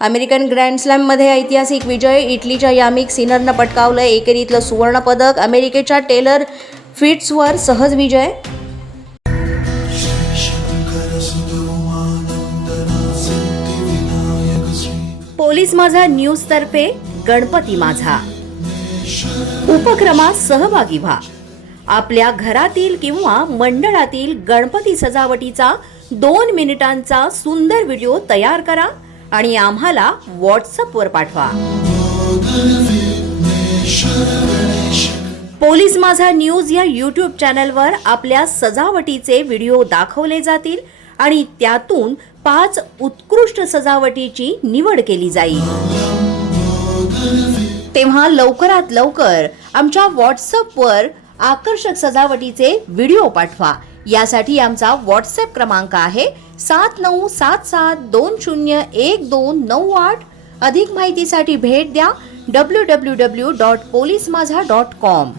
American grand स्लॅममध्ये ऐतिहासिक विजय इटलीच्या यामिक सिनरनं पटकावलं एकेरीतलं सुवर्णपदक अमेरिकेच्या टेलर फिट्सवर सहज विजय. पोलीस माझा न्यूज तर्फे गणपती माझा. उपक्रमात सहभागी व्हा. आपल्या घरातील किंवा मंडळातील गणपती सजावटीचा दोन मिनिटांचा सुंदर व्हिडिओ तयार करा. आणि आम्हाला व्हॉट्सअपवर पाठवा. पोलीस माझा न्यूज या यूट्यूब चॅनलवर आपल्या सजावटीचे व्हिडिओ दाखवले जातील आणि त्यातून पाच उत्कृष्ट सजावटीची निवड केली जाईल. तेव्हा लवकरात लवकर आमच्या व्हॉट्सअपवर आकर्षक सजावटीचे व्हिडिओ पाठवा. यासाठी आमचा व्हॉट्सअप क्रमांक आहे सात नऊ सात सात दोन शून्य एक दोन नऊ आठ. अधिक माहितीसाठी भेट द्या W W W dot police माझा डॉट कॉम